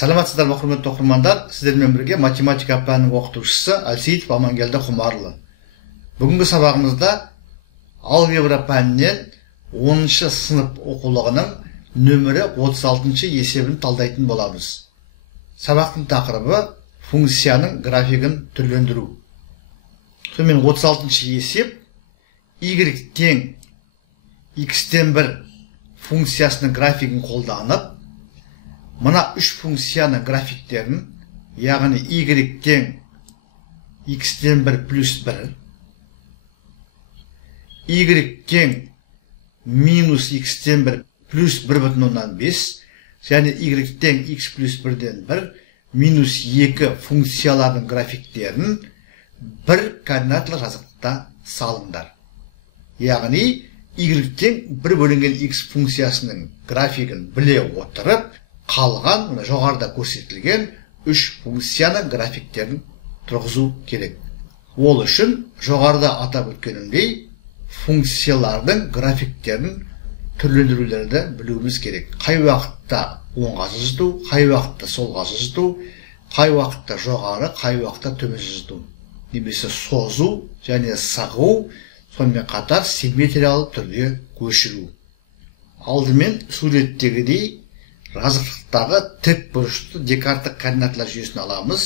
Саламатсыздар ма, құрметті оқырмандар, сіздермен бірге математика пәнінің оқытушысы Әлсейітов Амангелді Құмарлы. Бүгінгі сабағымызда алгебра пәнінен 10-шы сынып оқулығының нөмірі 36-шы есебін талдайтын боламыз. Сабақтың тақырыбы функцияның графигін түрлендіру. Сонымен 36-шы есеп y тең x-тен 1 функциясының графигін қолданып, мына үш функцияның графиктерін, яғни y тең x-тен 1 плюс 1, y тең минус x-тен 1 плюс 1,5, және y тең x плюс 1-ден 1 минус 2 функциялардың графиктерін бір координаталы жазықтықта салыңдар. Яғни y тең 1 бөлінген x функциясының графигін біле отырып, қалған жоғарыда көрсетілген үш функцияның графиктерін тұрғызу керек. Ол үшін жоғарыда атап өткенімдей функциялардың графиктерін түрлендірулерді білуіміз керек. Қай уақытта оңға жылжыту, қай уақытта солға жылжыту, қай уақытта жоғары, қай уақытта төмен жылжыту. Немесе созу және сығу, сонымен қатар симметриялы түрде көшіру. Алдымен суреттегідей жазықтықтағы тік бұрышты декарттық координаталар жүйесін аламыз.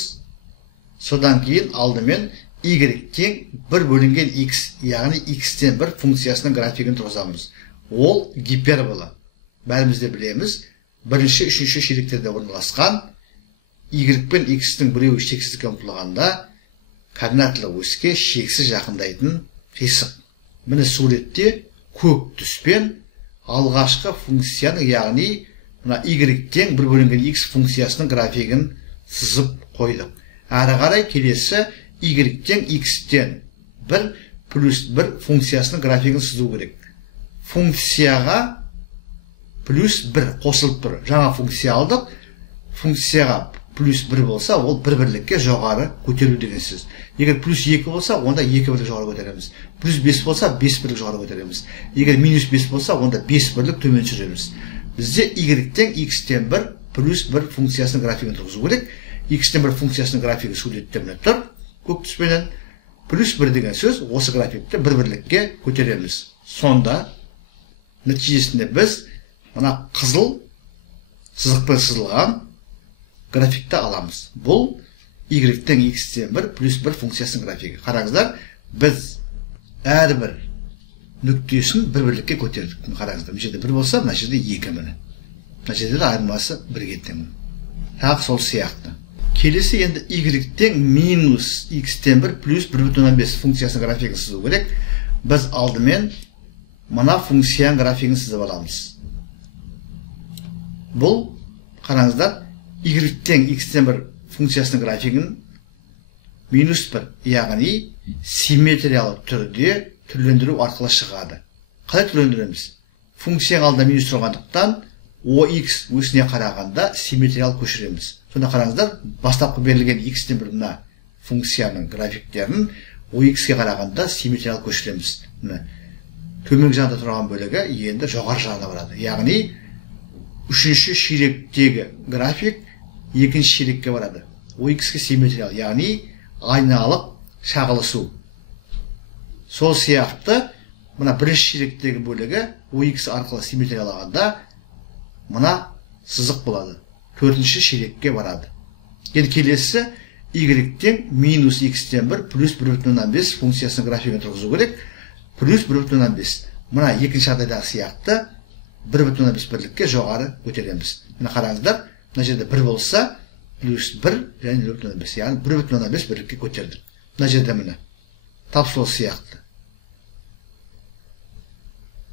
Содан кейін алдымен y тең 1 бөлінген x, яғни x-тен 1 функциясының графигін тұрғызамыз. Ол гипербола. Бәріміз де білеміз, бірінші, үшінші ширектерде орналасқан y пен x-тің біреуі шексізге ұмтылғанда координаталы оське шексіз жақындайтын қисық. Міне суретте көк түспен алғашқы функцияның, яғни мына y тең 1 бөлінген x функциясының графигін сызып қойдық. Әрі қарай келесі y тең x-тен 1 плюс 1 функциясының графигін сызу керек. Функцияға плюс 1 қосылып тұр. Жаңа функция алдық. Функцияға плюс 1 болса, ол бір бірлікке жоғары көтеру деген сөз. Егер плюс 2 болса, онда 2 бірлік жоғары көтереміз. Плюс 5 болса, 5 бірлік жоғары көтереміз. Егер минус 5 болса, онда 5 бірлік төмен түсіреміз. Бізде y тең x-тен 1 плюс 1 функциясының графигін тұрғызу керек. x-тен 1 функциясының графигі суретте міне тұр, көк түспенен. Плюс 1 деген сөз осы графикті бір бірлікке көтереміз. Сонда нәтижесінде біз мына қызыл сызықпен сызылған графикті аламыз. Бұл y тең x-тен 1 плюс 1 функциясының графигі. Қараңыздар, біз әрбір нүктесін бір бірлікке көтердік. Қараңыздар, мына жерде 1 болса, мына жерде 2 міне. Мына жерде де айырмасы 1-ге тең. Тағы сол сияқты. Келесі енді y тең минус x-тен 1 плюс 1,5 функциясының графигін сызу керек. Біз алдымен мына функцияның графигін сызып аламыз. Бұл, қараңыздар, y тең x-тен 1 функциясының графигін минус 1, яғни симметриялы түрде түрлендіру арқылы шығады. Қалай түрлендіреміз? Функцияның алдында минус тұрғандықтан ox өсіне қарағанда симметриялы көшіреміз. Сонда қараңыздар, бастапқы берілген x-тен 1 мына функцияның графиктерін ox-ке қарағанда симметриялы көшіреміз. Төменгі жағында тұрған бөлігі енді жоғары жағына барады. Яғни үшінші ширектегі график екінші ширекке барады. ox-ке симметриялы, яғни айналық шағылысу. Сол сияқты мына бірінші ширектегі бөлігі ox арқылы симметриялағанда мына сызық болады. Төртінші ширекке барады. Енді келесі y тең минус x-тен 1 плюс 1,5 функциясының графигін тұрғызу керек. Плюс 1,5. Мына екінші жағдайдағы сияқты 1,5 бірлікке жоғары көтереміз. Мына қараңыздар, мына жерде 1 болса, плюс 1 және 1,5. Яғни 1,5 бірлікке көтердік. Мына жерде міне. Тап сол сияқты.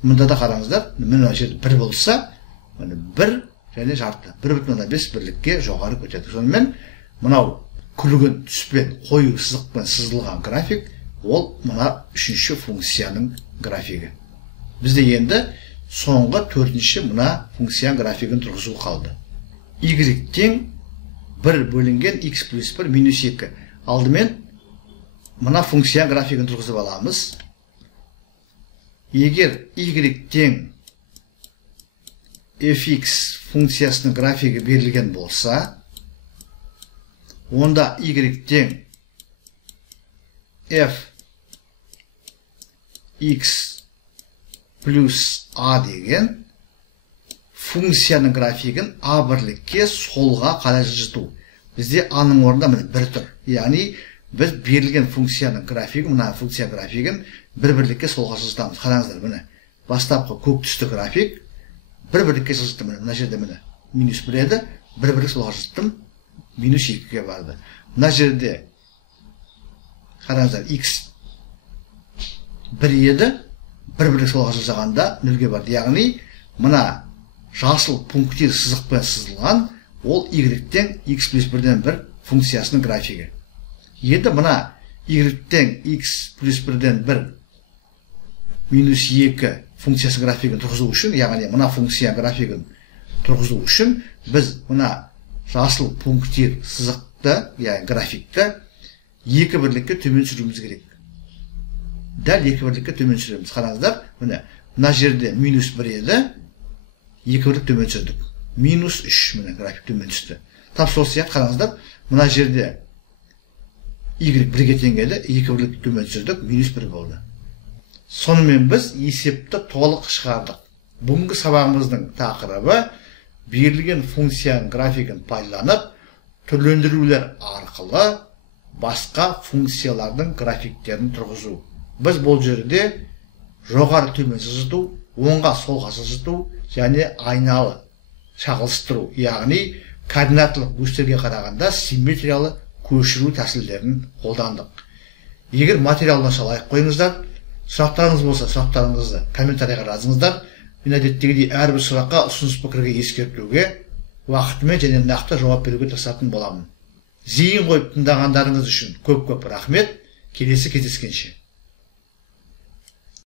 Мұнда да қараңыздар, мына жерде 1 болса, 1 және жарты. 1,5 бірлікке жоғары көтердік. Сонымен, мынау күлгін түспен, қою сызықпен сызылған график, ол мына үшінші функцияның графигі. Бізде енді соңғы төртінші мына функцияның графигін тұрғызу қалды. Y тең 1 бөлінген x плюс 1 минус 2. Алдымен мына функцияның графигін тұрғызып аламыз. Егер y тең fx функциясының графигі берілген болса, онда y тең f x плюс a деген функцияның графигін a бірлікке солға қарай жылжыту. Бізде аның орнында міне бір тұр. Яғни біз берілген функцияның графигін, мына функция графигін бір бірлікке солға жылжытамыз. Қараңыздар, міне бастапқы көк түсті график бір бірлікке жылжыттым. Мына жерде міне минус 1 еді, бір бірлік солға жылжыттым, минус 2-ге барды. Мына жерде қараңыздар, x 1 еді, бір бірлік солға жылжығанда 0-ге барды. Яғни мына жасыл пунктир сызықпен сызылған ол y тең x плюс 1-ден 1 функциясының графигі. Енді мына y тең x плюс 1-ден 1 минус 2 функциясы графигін тұрғызу үшін, яғни мына функция графигін тұрғызу үшін, біз мына жасыл пунктир сызықты, яғни графикті 2 бірлікке төмен түсіруіміз керек. Дәл 2 бірлікке төмен түсіреміз. Қараңыздар, мына жерде минус 1 еді, 2 бірлік төмен түсірдік. Минус 3, міне график төмен түсті. Тап сол сияқты қараңыздар, мына жерде y 1-ге тең еді, 2 бірлік төмен түсірдік, минус 1 болды. Сонымен біз есепті толық шығардық. Бүгінгі сабағымыздың тақырыбы берілген функцияның графигін пайдаланып, түрлендірулер арқылы басқа функциялардың графиктерін тұрғызу. Біз бұл жерде жоғары төмен жылжыту, оңға солға жылжыту және айналы шағылыстыру, яғни координаталық осьтерге қарағанда симметриялы көшіру тәсілдерін қолдандық. Егер материалдан лайық қойыңыздар, сұрақтарыңыз болса, сұрақтарыңызды комментарийға жазыңыздар. Мен әдеттегідей әрбір сұраққа ұсыныс пікірге ескертуге, уақытымен және нақты жауап беруге тырысатын боламын. Зейін қойып тыңдағандарыңыз үшін көп-көп рахмет. Келесі кездескенше.